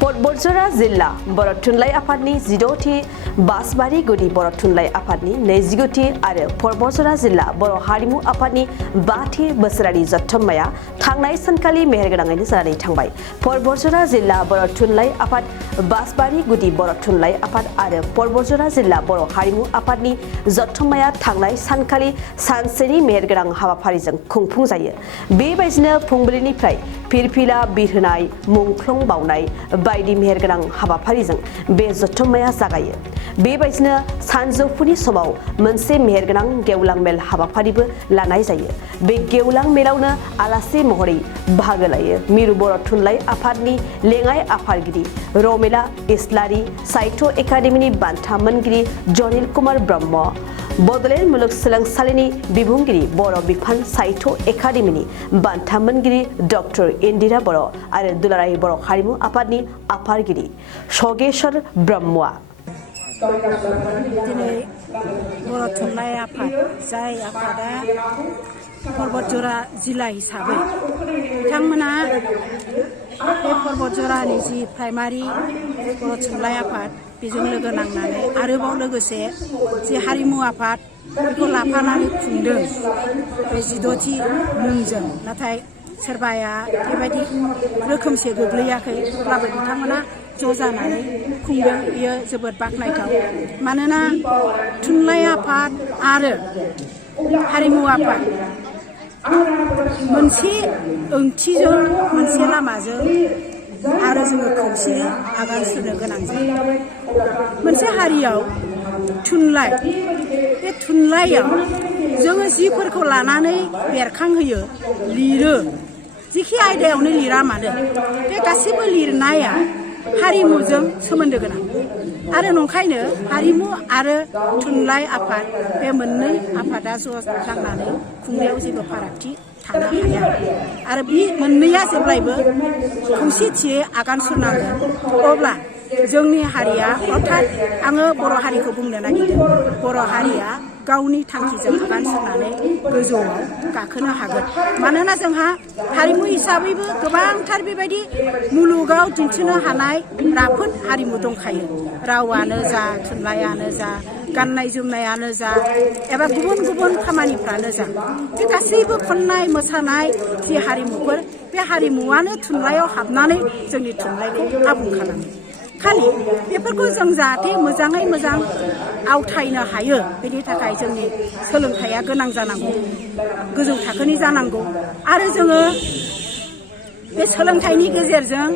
पटबरजरा जिल्ला बर' थुनलाइ आफादनि 16थि बासबारि गुदि बर' थुनलाइ आफादनि 29थि आरो पटबरजरा जिल्ला बर' हारिमु आफादनि 5थि बोसोरारि जथुम्माया थांनाय सानखालि मेहेरगोनाङैनो जानानै थांबाय। पटबरजरा जिल्ला बर' थुनलाइ आफाद, बासबारि गुदि बर' थुनलाइ आफाद आरो पटबरजरा जिल्ला बर' हारिमु आफादनि जथुम्माया थांनाय सानखालि सानसेनि मेहेरगोनां हाबाफारिजों खुंफुंजायो। बेबायदिनो फुंबिलिनिफ्राय फिरफिला बिरहोनाय, मुंख्लं बावनाय बायदि मेहेरगोनां हाबाफारिजों बे जथुम्माया जागायो। बेबायदिनो सानजौफुनि समाव मोनसे मेहेरगोनां गेवलां मेल हाबाफारिबो लानाय जायो। बे गेवलां मेलावनो आलासि महरै बाहागो लायो मिरु बर' थुनलाइ आफादनि लेङाइ आफादगिरि रमिला इस्लारि, साहित्य एकाडेमिनि बान्था मोनगिरि जनिल कुमार ब्रह्म, बड'लेण्ड मुलुगसोलोंसालिनि बिबुंगिरि बर' बिफान साहित्य एकाडेमिनि बान्था मोनगिरि डक्टर इन्दिरा बर' आरो दुलाराय बर' हारिमु आफादनि आफादगिरि सगेश्वर ब्रह्मआ दिनै बर' थुनलाइ आफाद, जाय आफादा पर्बतजरा जिल्ला हिसाबै बिथांमोना बे पर्बतजरानि जि प्राइमारि बर' थुनलाइ आफाद बेजों लोगो नांनानै आरोबाव लोगोसे जि हारिमु आफाद बेखौ लाफानानै खुंदों बे 16थि मुंजों। नाथाय सोरबाया बेबायदि रोखोमसे गोग्लैयाखै, अब्लाबो बिथांमोना ज' जानानै खुंदों। बियो जोबोद बाख्नायथाव। मानोना थुनलाइ आफाद आरो हारिमु आफाद मोनसे ओंथिजों, मोनसे लामाजों आरो जोङो खौसेयै आगान सुरनो गोनां जायो। मोनसे हारियाव थुनलाइ, बे थुनलाइयाव जोङो जिफोरखौ लानानै बेरखांहोयो, लिरो, जिखि आयदायावनो लिरा मानो, बे गासैबो लिरनाया हारिमुजों सोमोन्दो गोनां। आरो नंखायनो हारिमु आरो थुनलाइ आफाद बे मोननै आफादा ज' नांनानै खुंनायाव जेबो फारागथि थानो हाया। आरो बे मोननैया जेब्लायबो खौसेथियै आगान सुरनांगोन। अब्ला जोंनि हारिया, अर्थात आङो बर' हारिखौ बुंनो नागिरदों, बर' हारिया गावनि थांखिजों आगान सुरनानै गोजौआव गाखोनो हागोन। मानोना जोंहा हारिमु हिसाबैबो गोबांथार बेबायदि मुलुगाव दिन्थिनो हानाय राफोद हारिमु दंखायो। रावानो जा, थुनलाइयानो जा, गाननाय जोमनायानो जा, एबा गुबुन गुबुन खामानिफ्रानो जा, बे गासैबो खननाय मोसानाय जि हारिमुफोर, बे हारिमुवानो थुनलाइयाव हाबनानै जोंनि थुनलाइखौ आबुं खालामो। खालि बेफोरखौ जों जाहाथे मोजाङै मोजां आवथायनो हायो, बेनि थाखाय जोंनि सोलोंथाइया गोनां जानांगौ, गोजौ थाखोनि जानांगौ। आरो जोङो बे सोलोंथाइनि गेजेरजों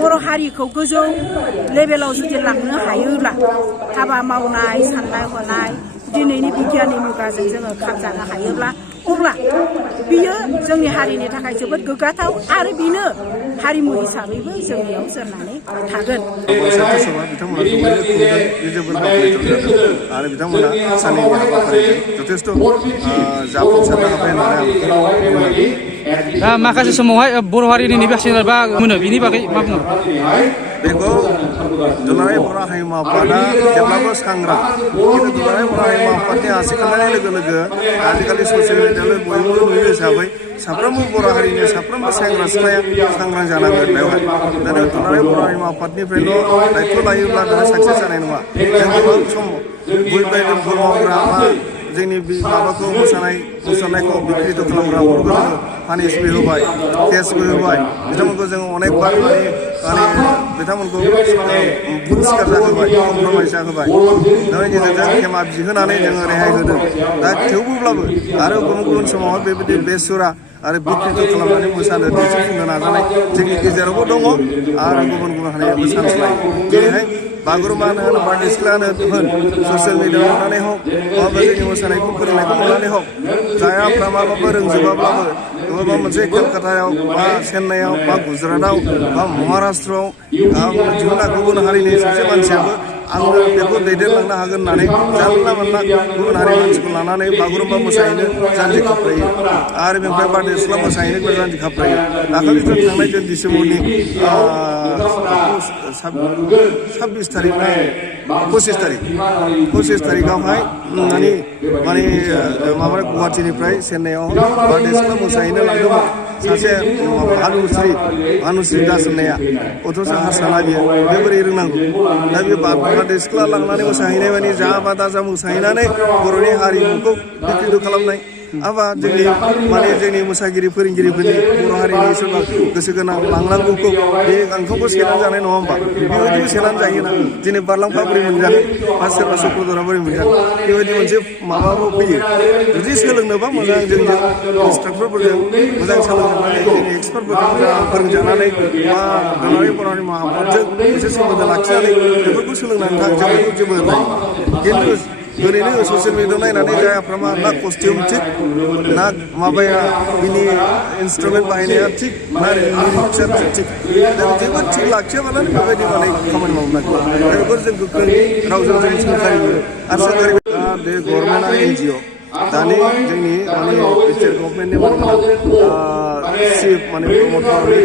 बर' हारिखौ गोजौ लेभेलाव जुदि लांनो हायोब्ला, हाबा मावनाय, साननाय हनाय दिनैनि बिगियाननि मुगाजों जोङो खाबजानो हायोब्ला, अब्ला बियो जोंनि हारिनि थाखाय जोबोद गोग्गाथाव आरो बेनो हारिमु हिसाबैबो जोंनियाव जोरनानै थागोन। आरो बिथांमोना सानैनि हाबाफारिजों जथेस्थ' जाफुंसारनो हाबाय होननानै दा माखासे समावहाय बर' हारिनि नैबे हासिङा बा मोनो, बिनि बागै मा बुङो? बेखौ दुलाराय बर' हारिमु आफादा जेब्लाबो सांग्रां, खिन्थु दुलाराय बर' हारिमु आफादनि आसिखांनाय लोगो लोगो आजिखालि ससियेल मिडियायाव बयबो नुयो हिसाबै साफ्रोमबो बर' हारिनि साफ्रोमबो सेंग्रा सिख्लाया सांग्रां जानांगोन। बेवहाय दा दुलाराय बर' हारिमु आफादनिफ्रायल' दायथ' लायोब्ला बेवहाय साक्सेस जानाय नङा। जों गोबां सम बयबायदि भुल मावग्रा बा जोंनि माबाखौ मोसानायखौ बिक्रित' खालामग्राफोरखौ जोङो पानिसबो होबाय, केसबो होबाय, बिथांमोनखौ जोङो अनेक बार बिथांमोनखौ भुल सिखार जाहोबाय, कमप्रमाइस जाहोबाय। बेनि गेजेरजों खेमा बिहोनानै जोङो रेहाय होदों। दा थेवबोब्लाबो आरो गुबुन गुबुन समावहाय बेबायदि बेसुरा आरो बिक्रित' खालामनानै मोसानो दिन्थिफुंनो नाजानाय जोंनि गेजेरावबो दङ। आरो गुबुन गुबुन हारियाबो चान्स लायो। जेरैहाय बागुरुम्बानो होन, बारदै सिख्लायानो होन, ससियेल मिडियायाव नुनानै हक, माबा जोंनि मोसानायखौ फोरोंनायखौ नुनानै हक, जायफ्रा माबाबो रोंजोबाब्लाबो बबेबा मोनसे कलकातायाव बा चेन्नाइयाव बा गुजरातआव बा महाराष्ट्रआव दिहुना गुबुन हारिनि सासे मानसियाबो आङो बेखौ दैदेनलांनो हागोन होननानै जानला मोनला गुबुन हारिनि मानसिखौ लानानै बागुरुम्बा मोसाहैनो जानजि खाफ्रायो। आरो बेनिफ्राय बारदै सिख्ला मोसाहैनो जानजि खाफ्रायो। दाखालि जों थांनाय जों डिसेम्बरनि 26 तारिख ना 25 तारिखआवहाय माने माबा गुवाहाटीनिफ्राय चेन्नाइआव बारदै सिख्ला मोसाहैनो लांदोंमोन सासे भानुश्री दास होननाया गथ'सा हारसाना बियो बे बोरै रोंनांगौ दा बियो बारदै सिख्ला लांनानै मोसाहैनाय माने जा बा दाजा मोसाहैनानै बर'नि हारिमुखौ बिक्रित खालामनाय आबा जोंनि मोसागिरि फोरोंगिरिफोरनि बर' हारिनि सोरबा गोसो गोनां लांनांगौखौ बे गांखौबो सेनानै जानाय नङा होमबा बेबायदिबो सेनानै जायोना दिनै बारलांफा बोरै मोनजागोन बा सोरबा चक्रधरा बोरै मोनजागोन बेबायदि मोनसे माबाबो फैयो जुदि सोलोंनोबा मोजां जोंजों इन्सट्राक्टरफोरजों मोजां सोलोंजानानै जोंनि एक्सपार्टफोरजों मोजां फोरोंजानानै बा दुलाराय बर' हारिनि आफादजों मोनसे सोमोन्दो लाखिनानै बेफोरखौ सोलोंनानै जों बेखौ जेबो होनाय खिन्थु ओरैनो ससियेल मिडियायाव नायनानै जायाफ्रा ना कस्टिउम थिग ना माबाया बिनि इन्सट्रुमेन्ट बाहायनाया थिग ना लिरिक्सआ थिग दा जेबो थिग लाखियाबालानो बेबायदि माने खामानि मावनो नागिरो दा बेफोर जों गोख्रों रावजों जों सोंखारियो आरो सोरखारि बे गभर्नमेन्टआ NGO दानि जोंनि माने बिटिआर गभर्नमेन्टनि चिफ माने प्रमटरनि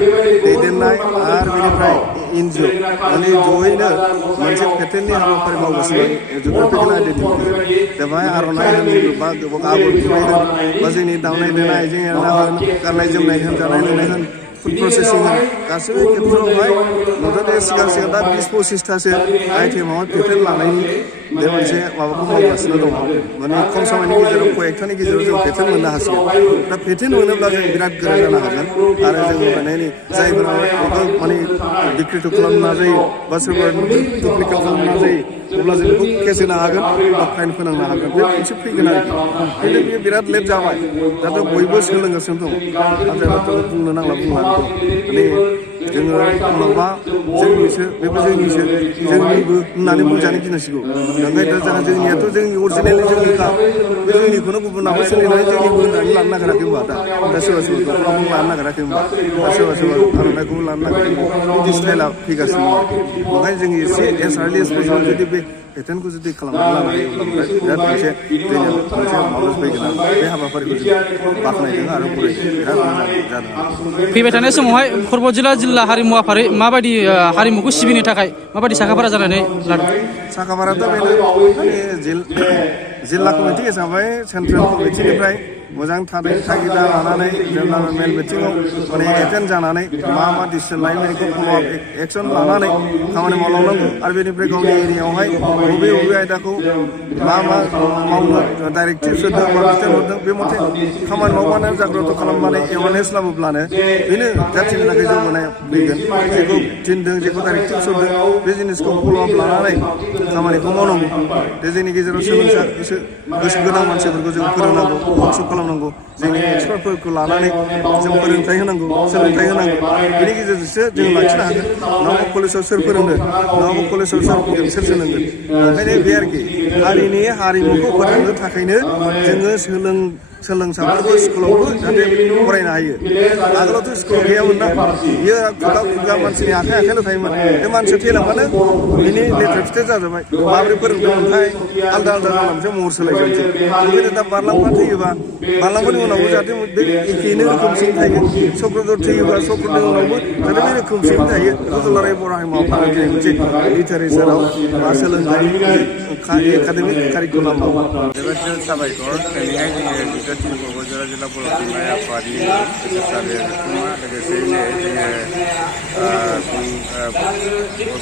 दैदेननाय आरो बेनिफ्राय NGO माने जयैनो मोनसे पेटेन्टनि हाबाफारि मावगासिनो जिअग्राफिकेल आइडेन्टिफिकेसन बेवहाय आर'नाइ होन बा गोबां आगर बिबाय होन बा जोंनि दामनाय देनाय आइजें आइला होन गाननाय जोमनाय होन जानाय लोंनाय होन फुड प्रसेसिं होन गासैबो खेत्रआवहाय नुजानाय सिगां दा 20-25थासो आइटेमावहाय पेटेन्ट लानायनि बे मोनसे माबाखौ मावगासिनो दङ माने खम समनि गेजेराव कयेकटानि गेजेराव जों पेटेन्ट मोननो हासिगोन दा पेटेन्ट मोनोब्ला जों बिराद गोरा जानो हागोन आरो जों माने जायफोरा बेखौ माने बिक्रित खालामनो नाजायो बा सोरबा डुप्लिकेट खालामनो नाजायो अब्ला जों बेखौ केस होनो हागोन बा फाइन फोनांनो हागोन बे मोनसे फैगोन आरोखि खिन्थु बेयो बिराद लेट जाबाय दाथ' बयबो सोलोंगासिनो दङ नाथाय बाथ्राखौ बुंनो नांला बुंनानै माने जोङो उनावबा जोंनिसो बेबो जोंनिसो जोंनिबो होननानै बुंजानो गिनांसिगौ ओंखायनो दा जोंहा जोंनियाथ' जोंनि अरिजिनेलि जोंनिखा बे जोंनिखौनो गुबुनाबो सोलिनानै जोंनिबो होननानै लानो नागिराखै होनबा दा सोरबा दख'नाखौबो लानो नागिराखै होनबा दा सोरबा आर'नाइखौबो लानो नागिराखै बिदि स्टाइला फैगासिनो ओंखायनो जों एसे एस आर्लि एस पसिबल जुदि बे पेटेन्टखौ जुदि खालामनानै लानो हायोब्ला बिराद मोनसे जोंनियाव मोनसे माबा फैगोन आरो बे हाबाफारिखौ जों बाख्नायदों आरो बरायदों बिराद मोजां जादों फैबाय थानाय समावहाय बरपेटा जिल्ला हारिमु आफादै माबायदि हारिमुखौ सिबिनो थाखाय माबायदि साखाफारा जानानै लादों साखाफाराथ' बेनो माने जिल्ला कमिटि हिसाबै सेन्ट्रेल कमिटिनिफ्राय मोजां थागिदा लानानै जेब्ला मेल मिटिङाव माने एटेन्ड जानानै मा डिसिसन लायो बेखौ फल' एक्सन लानानै खामानि मावलांनांगौ आरो बेनिफ्राय गावनि एरियायावहाय बबे आयदाखौ मा मावनो डाइरेक्टिभ्स होदों बा बिथोन हरदों बे मथे खामानि मावबानो जाग्रत खालामनानै एवारनेस लाबोब्लानो बेनो जाथिनि थाखाय जौगानाय फैगोन जेखौ थिनदों जेखौ डाइरेक्टिभ्स हरदों बे जिनिसखौ फल' आप लानानै खामानिखौ मावनांगौ बे जोंनि गेजेराव सोलोंसा गोसो गोनां मानसिफोरखौ जों फोरोंनांगौ वार्कशप खालामनांगौ जोंनि एक्सपार्टफोरखौ लानानै जों फोरोंथाइ होनांगौ सोलोंथाइ होनांगौ बेनि गेजेरजोंसो जों लाखिनो हागोन नङाबा कलेजाव सोर फोरोंनो नङाबा कलेजाव सोर सोलोंगोन ओंखायनो बे आरोखि हारिनि हारिमुखौ फोथांनो थाखायनो जोङो सोलोंसाफोरखौ स्कुलावबो जाहाथे फरायनो हायो आगोलावथ' स्कुल गैयामोन ना बियो खुगा मानसिनि आखाइल' थायोमोन बे मानसिया थैलांबानो बिनि लेथ्रा फिथाइ जाजोब्बाय माबोरै फोरोंदोंमोनथाय आलदा जालांसै महर सोलायजोबसै ओंखायनो दा बारलांफा थैयोबा बारलांफानि उनावबो जाहाथे बे एखेयैनो रोखोमसेयैनो थायो चक्रधर थैयोबा चक्रनि उनावबो जाहाथे बे रोखोमसेयैनो थायो बेखौ दुलाराय बर' हारिमु आफादा दिनै मोनसे लिटारेचाराव बा सोलोंथाइनि एकाडेमिक कारिकुलामाव जोबोद साबायखर दिनैहाय जोङो क'क्राझार जिल्ला बर' थुनलाइ आफादनि बोसोरसालि जथुम्मा लोगोसेयैनो जोङो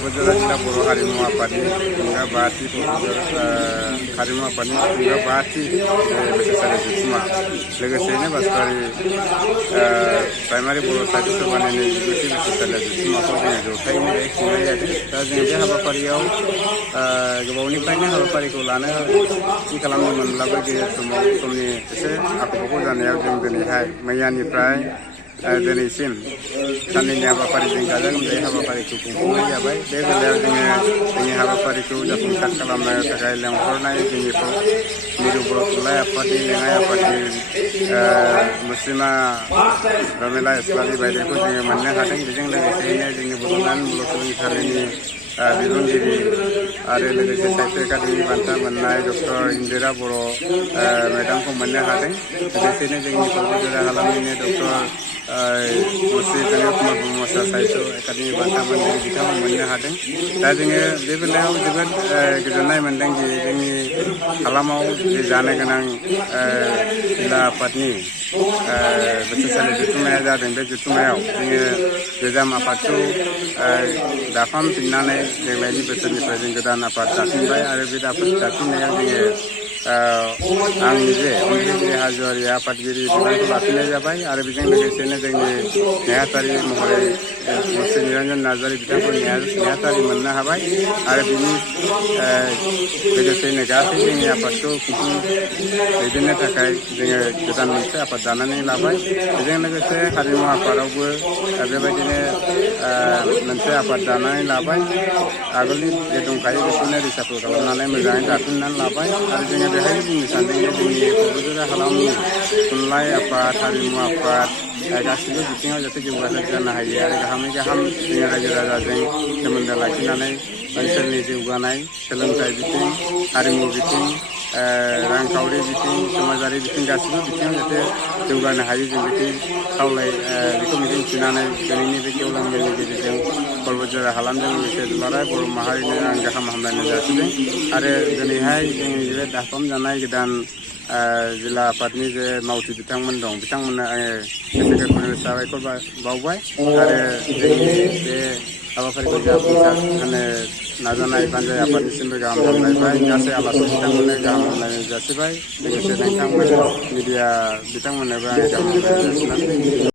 क'क्राझार जिल्ला बर' हारिमु आफादनि थुंगा 5थि हारिमु आफादनि थुंगा 5थि बोसोरसालि जथुम्मा लोगोसेयैनो बासबारि प्राइमारि बर' साहित्य सभानि 29थि बोसोरसालि जथुम्माखौ जोङो जथायैनो खुंनाय जादों दा जोङो बे हाबाफारियाव गोबावनिफ्रायनो हाबाफारिखौ लानो थि खालामदोंमोनब्लाबो गेजेर समाव समनि एसे आख' जानायाव जों दिनैहाय मैयानिफ्राय दिनैसिम साननैनि हाबाफारिजों गाजा गोमजायै हाबाफारिखौ खुंफुंनाय जाबाय बे बेलायाव जोङो जोंनि हाबाफारिखौ जाफुंसार खालामनो थाखाय लेंहरनाय जोंनि मिरु बर' थुनलाइ आफादनि लेङाइ आफादनि मुस्लिमा रमिला इस्लारि बायदिखौ जोङो मोननो हादों बेजों लोगोसेयैनो जोंनि बड'लेण्ड मुलुगसोलोंसालिनि बिबुंगिरि आरो लोगोसे साहित्य एकाडेमि बान्था मोननाय डक्टर इन्दिरा बर' मेडामखौ मोननो हादों। लोगोसेनो जोंनि क'क्राझार हालामनिनो डक्टर मुस्रि कन्या कुमार ब्रह्म साहित्य एकाडेमि बान्था मोनगिरि बिथांमोन मोननो हादों। दा जोङो बे बेलायाव जोबोद गोजोननाय मोनदों दि जोंनि हालामाव जे जानो गोनां जिल्ला आफादनि बोसोरसालि जथुम्माया जादों। बे जथुम्मायाव जोङो गोजाम आफादखौ दाफामफिननानै देग्लायनि बोसोरनिफ्राय जों गोदान आफाद दाफिनबाय आरो बे आफाद दाफिननायाव जोङो आं निजे अनगिरि हाज'वारि आफादगिरि बिबानखौ लाफिननाय जाबाय आरो बेजों लोगोसेनो जोंनि नेहाथारि महरै मुस्रि निरन्जन नार्जारि बिथांखौ नेहाथारि मोननो हाबाय आरो बिनि लोगोसेनो गासै जोंनि आफादखौ दैदेननो थाखाय जोङो गोदान मोनसे आफाद दानानै लाबाय। बेजों लोगोसे हारिमु आफादावबो बेबायदिनो मोनसे आफाद दानानै लाबाय। आगोलनि जे दंखायो बेखौनो रिसाफोर खालामनानै मोजाङै दाफिननानै लाबाय आरो जोङो बेहायनो बुंनो सानदों जे जोंनि क'क्राझार हालामनि थुनलाइ आफाद हारिमु आफाद गासिबो बिथिङाव जाहाथे जौगासार जानो हायो आरो गाहामै गाहाम जोङो रायजो राजाजों सोमोन्दो लाखिनानै ओनसोलनि जौगानाय सोलोंथाइ बिथिं हारिमु बिथिं रांखावरि बिथिं समाजारि बिथिं गासिबो बिथिङाव जाहाथे जौगानो हायो जों बेखौ मिजिंथिनानै दिनैनि बे गेवलां मेलनि गेजेरजों क'क्राझार हालामजों लोगोसे दुलाराय बर' माहारिनो आं गाहाम हामलायनाय जासिदों आरो दिनैहाय जोंनि बे दाफामजानाय गोदान जिल्ला आफादनि जे मावथि बिथांमोन दं बिथांमोननो आङो गोसो गोरबोनिफ्राय साबायखर बावबाय आरो जोंनि बे हाबाफारिखौ जाफुंसार होनो नाजानाय बानजाय आफादनिसिमबो गाहाम हामलायबाय। गासै आलासि बिथांमोननो गाहाम हामलायनाय जासिबाय। लोगोसे नोंथांमोन मिडिया बिथांमोननोबो आङो गाहाम हामलायनाय जासिनानै